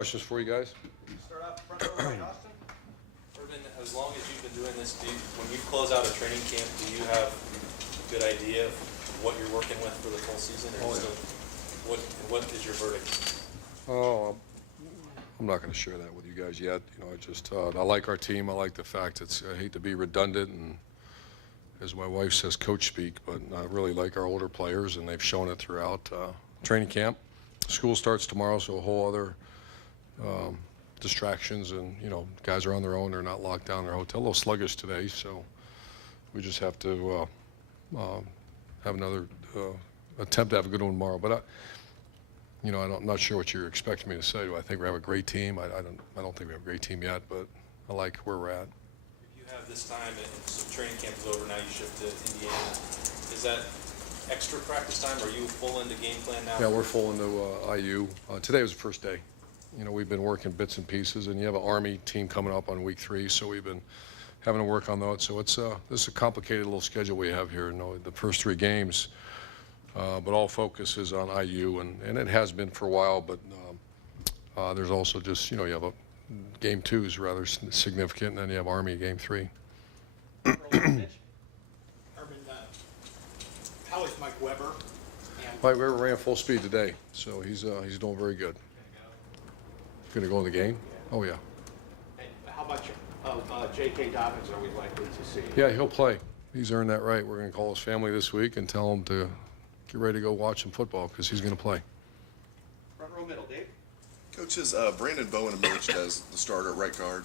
Questions for you guys? Start out front row right, Austin. Urban, as long as you've been doing this, when you close out a training camp, do you have a good idea of what you're working with for the full season? Or what is your verdict? Oh, I'm not going to share that with you guys yet. I like our team. I like the fact I hate to be redundant and, as my wife says, coach speak, but I really like our older players, and they've shown it throughout training camp. School starts tomorrow, so a whole other distractions, and guys are on their own. They're not locked down in their hotel. A little sluggish today, so we just have to have another attempt to have a good one tomorrow. But I'm not sure what you're expecting me to say. Do I think we have a great team? I don't think we have a great team yet, but I like where we're at. If you have this time and so training camp is over, now you shift to Indiana. Is that extra practice time? Are you full into game plan now? Yeah, we're full into IU. Today was the first day. We've been working bits and pieces, and you have an Army team coming up on week 3, so we've been having to work on those. So this is a complicated little schedule we have here. The first 3 games, but all focus is on IU, and it has been for a while. But there's also just you have a game 2 is rather significant, and then you have Army game 3. Urban, how is Mike Weber? Mike Weber ran full speed today, so he's doing very good. Going to go in the game? Oh, yeah. And how much of J.K. Dobbins are we likely to see? Yeah, he'll play. He's earned that right. We're going to call his family this week and tell him to get ready to go watch some football because he's going to play. Front row middle, Dave. Coach, has Brandon Bowen emerged as the starter at right guard?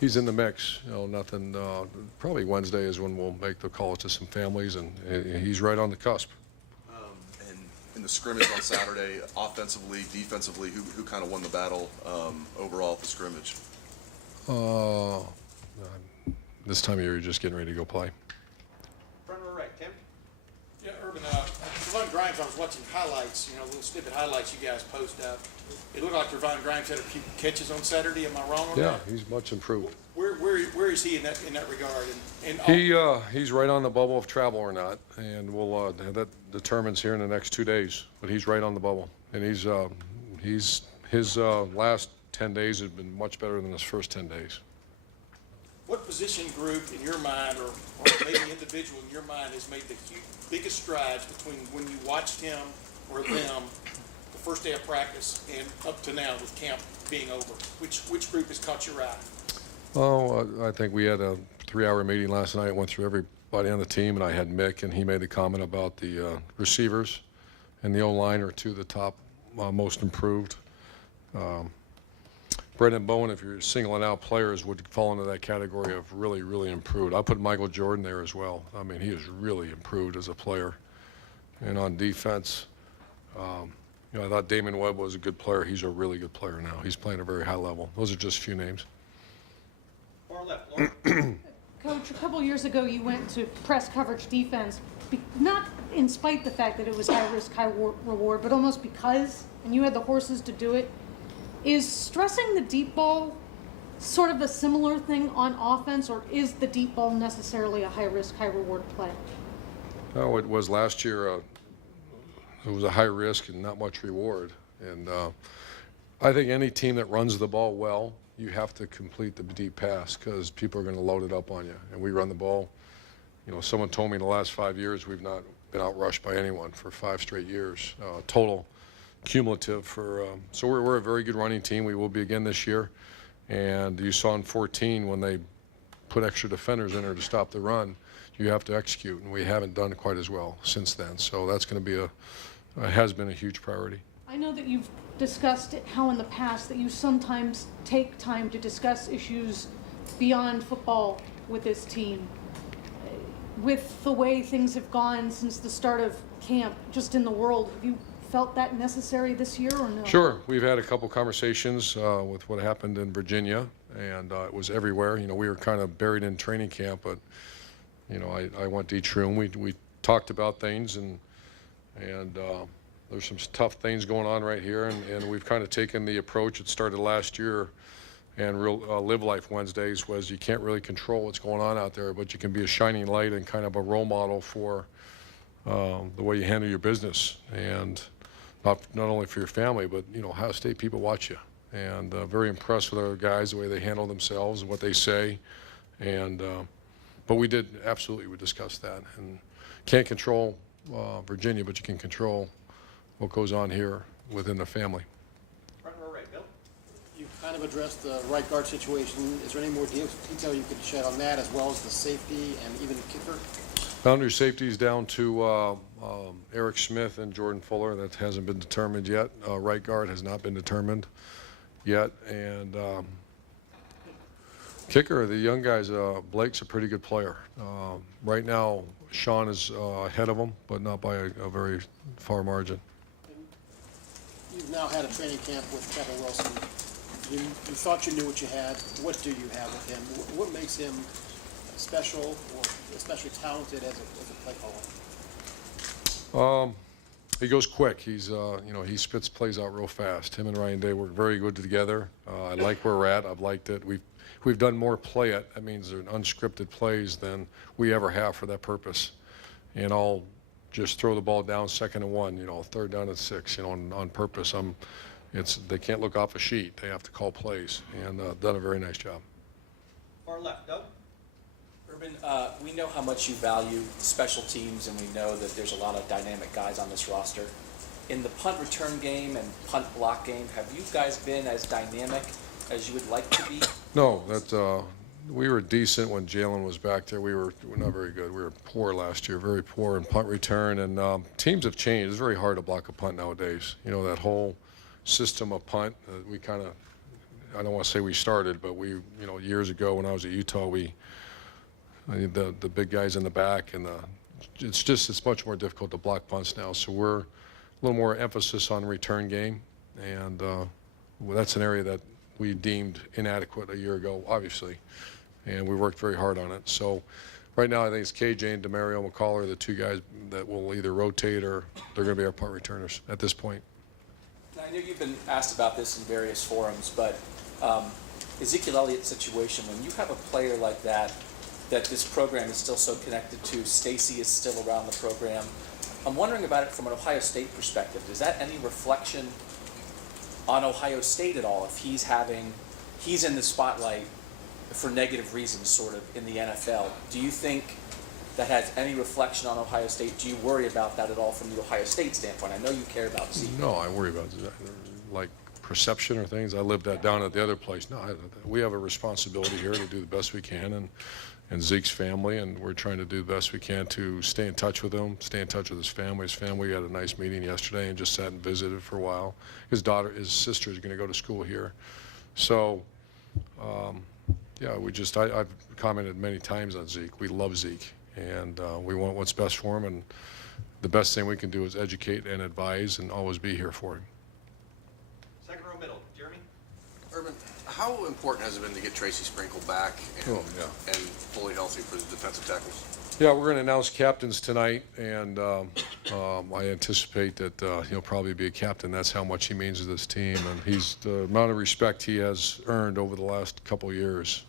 He's in the mix. Nothing. Probably Wednesday is when we'll make the call to some families, and he's right on the cusp. And in the scrimmage on Saturday, offensively, defensively, who kind of won the battle overall at the scrimmage? This time of year, you're just getting ready to go play. Front row right, Tim. Yeah, Urban, Ravon Grimes, I was watching highlights, little snippet highlights you guys post up. It looked like Ravon Grimes had a few catches on Saturday. Am I wrong on Yeah, that? he's much improved. Where is he in that regard? He's right on the bubble of travel or not, and we'll that determines here in the next 2 days. But he's right on the bubble, and his last 10 days have been much better than his first 10 days. What position group in your mind, or maybe individual in your mind, has made the biggest strides between when you watched him or them the first day of practice and up to now with camp being over? Which group has caught your eye? Oh, I think we had a 3-hour meeting last night. Went through everybody on the team, and I had Mick, and he made the comment about the receivers and the O-line are 2 of the top most improved. Brandon Bowen, if you're singling out players, would fall into that category of really, really improved. I put Michael Jordan there as well. I mean, he has really improved as a player. And on defense, I thought Damon Webb was a good player. He's a really good player now. He's playing at a very high level. Those are just a few names. Far left, Lauren. Coach, a couple years ago you went to press coverage defense, not in spite the fact that it was high risk, high reward, but almost because, and you had the horses to do it. Is stressing the deep ball sort of a similar thing on offense, or is the deep ball necessarily a high risk, high reward play? No, it was last year. It was a high risk and not much reward. And I think any team that runs the ball well, you have to complete the deep pass because people are going to load it up on you. And we run the ball. Someone told me in the last 5 years we've not been outrushed by anyone for 5 straight years. Total cumulative for so we're a very good running team. We will be again this year. And you saw in 14 when they put extra defenders in there to stop the run, you have to execute, and we haven't done quite as well since then. So that's going to be has been a huge priority. I know that you've discussed how in the past that you sometimes take time to discuss issues beyond football with this team. With the way things have gone since the start of camp, just in the world, have you felt that necessary this year or no? Sure. We've had a couple conversations with what happened in Virginia, and it was everywhere. We were kind of buried in training camp, but I went to each room. We talked about things, and there's some tough things going on right here, and we've kind of taken the approach. It started last year, and real Live Life Wednesdays was you can't really control what's going on out there, but you can be a shining light and kind of a role model for the way you handle your business, and not only for your family, but Ohio State people watch you, and very impressed with our guys, the way they handle themselves and what they say. And but we discussed that, and can't control Virginia, but you can control what goes on here within the family. Front row right, Bill. You kind of addressed the right guard situation. Is there any more detail you could shed on that, as well as the safety and even the kicker? Boundary safety is down to Eric Smith and Jordan Fuller. That hasn't been determined yet. Right guard has not been determined yet. And kicker, the young guys, Blake's a pretty good player. Right now, Sean is ahead of him, but not by a very far margin. You've now had a training camp with Kevin Wilson. You thought you knew what you had. What do you have with him? What makes him special or especially talented as a play caller? He goes quick. He's, he spits plays out real fast. Him and Ryan Day work very good together. I like where we're at. I've liked it. We've done more play it. That means they're unscripted plays than we ever have for that purpose. And I'll just throw the ball down 2nd and 1, third down and 6, on purpose. They can't look off a sheet. They have to call plays, and done a very nice job. Far left, Doug. Urban, we know how much you value special teams, and we know that there's a lot of dynamic guys on this roster. In the punt return game and punt block game, have you guys been as dynamic as you would like to be? No, we were decent when Jalen was back there. We're not very good. We were poor last year, very poor in punt return, and teams have changed. It's very hard to block a punt nowadays. That whole system of punt, we kind of, I don't want to say we started, but we, years ago when I was at Utah, the big guys in the back, and it's much more difficult to block punts now. So we're a little more emphasis on return game, and that's an area that we deemed inadequate a year ago, obviously, and we worked very hard on it. So right now I think it's KJ and Demario McCall are the two guys that will either rotate or they're going to be our punt returners at this point. Now, I know you've been asked about this in various forums, but Ezekiel Elliott's situation, when you have a player like that this program is still so connected to, Stacy is still around the program, I'm wondering about it from an Ohio State perspective. Is that any reflection on Ohio State at all, if he's in the spotlight for negative reasons, sort of, in the NFL? Do you think that has any reflection on Ohio State? Do you worry about that at all from the Ohio State standpoint? I know you care about Zeke. No, I worry about like perception or things. I lived that down at the other place. No, we have a responsibility here to do the best we can, and Zeke's family, and we're trying to do the best we can to stay in touch with him, stay in touch with his family. His family had a nice meeting yesterday and just sat and visited for a while. His sister is going to go to school here. So, yeah, I've commented many times on Zeke. We love Zeke, and we want what's best for him, and the best thing we can do is educate and advise and always be here for him. Second row middle, Jeremy. Urban, how important has it been to get Tracy Sprinkle back and fully healthy for the defensive tackles? Yeah, we're going to announce captains tonight, and I anticipate that he'll probably be a captain. That's how much he means to this team, and the amount of respect he has earned over the last couple of years.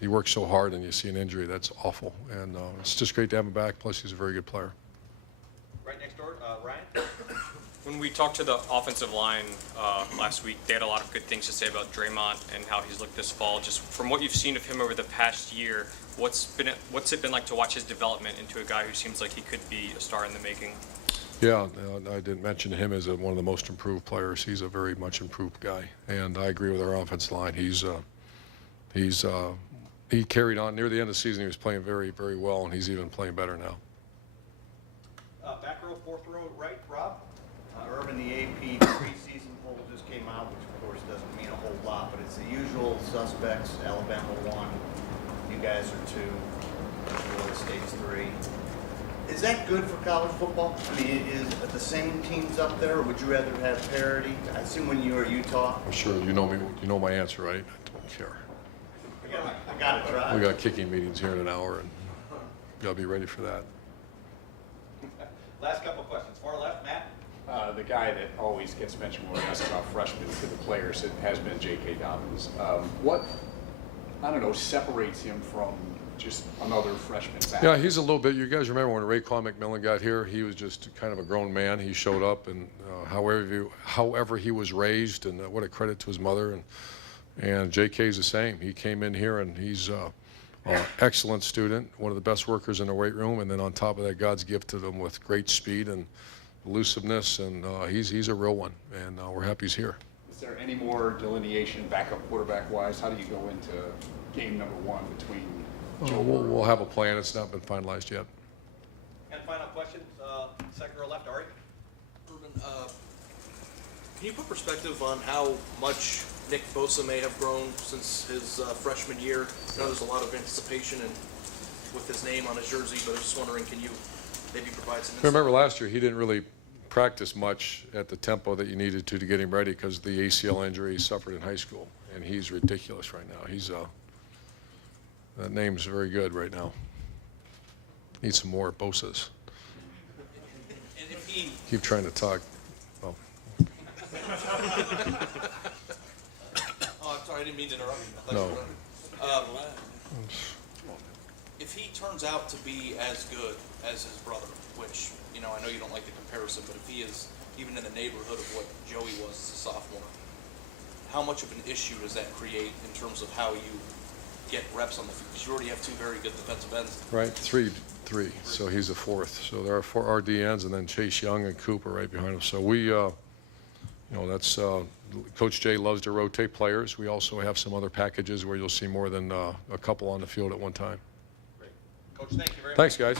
He works so hard, and you see an injury, that's awful, and it's just great to have him back. Plus, he's a very good player. Right next door, Ryan. When we talked to the offensive line last week, they had a lot of good things to say about Draymond and how he's looked this fall. Just from what you've seen of him over the past year, what's it been like to watch his development into a guy who seems like he could be a star in the making? Yeah, I didn't mention him as one of the most improved players. He's a very much improved guy, and I agree with our offensive line. He carried on near the end of the season. He was playing very, very well, and he's even playing better now. Back row, fourth row, right, Rob. Urban, the AP preseason poll just came out, which of course doesn't mean a whole lot, but it's the usual suspects. Alabama 1, you guys are 2, Florida State's 3. Is that good for college football? I mean, is the same teams up there, or would you rather have parity? I assume when you were at Utah. I'm sure you know me. You know my answer, right? I don't care. I got to try. We got kicking meetings here in an hour, and you got to be ready for that. Last couple questions. Far left, Matt. The guy that always gets mentioned when we ask about freshmen to the players has been J.K. Dobbins. What, I don't know, separates him from just another freshman back? Yeah, he's a little bit, you guys remember when Raekwon McMillan got here, he was just kind of a grown man. He showed up, and however he was raised, and what a credit to his mother. And JK's the same. He came in here, and he's an excellent student, one of the best workers in the weight room, and then on top of that, God's gifted him with great speed and elusiveness, and he's a real one, and we're happy he's here. Is there any more delineation backup quarterback-wise? How do you go into game number one between Joe We'll have a plan. It's not been finalized yet. And final question, second row left, Ari. Urban, can you put perspective on how much Nick Bosa may have grown since his freshman year? I know there's a lot of anticipation and with his name on his jersey, but I was just wondering, can you maybe provide some insight? Remember last year, he didn't really practice much at the tempo that you needed to get him ready because of the ACL injury he suffered in high school, and he's ridiculous right now. He's that name's very good right now. Need some more Bosas. And if he, Keep trying to talk. Oh. oh, I'm sorry, I didn't mean to interrupt you. No. If he turns out to be as good as his brother, which, you know, I know you don't like the comparison, but if he is even in the neighborhood of what Joey was as a sophomore, how much of an issue does that create in terms of how you get reps on the field? Because you already have two very good defensive ends. Right, three. So he's a fourth. So there are four RDNs, and then Chase Young and Cooper right behind him. So we, you know, that's Coach Jay loves to rotate players. We also have some other packages where you'll see more than a couple on the field at one time. Coach, thank you very much. Thanks, guys.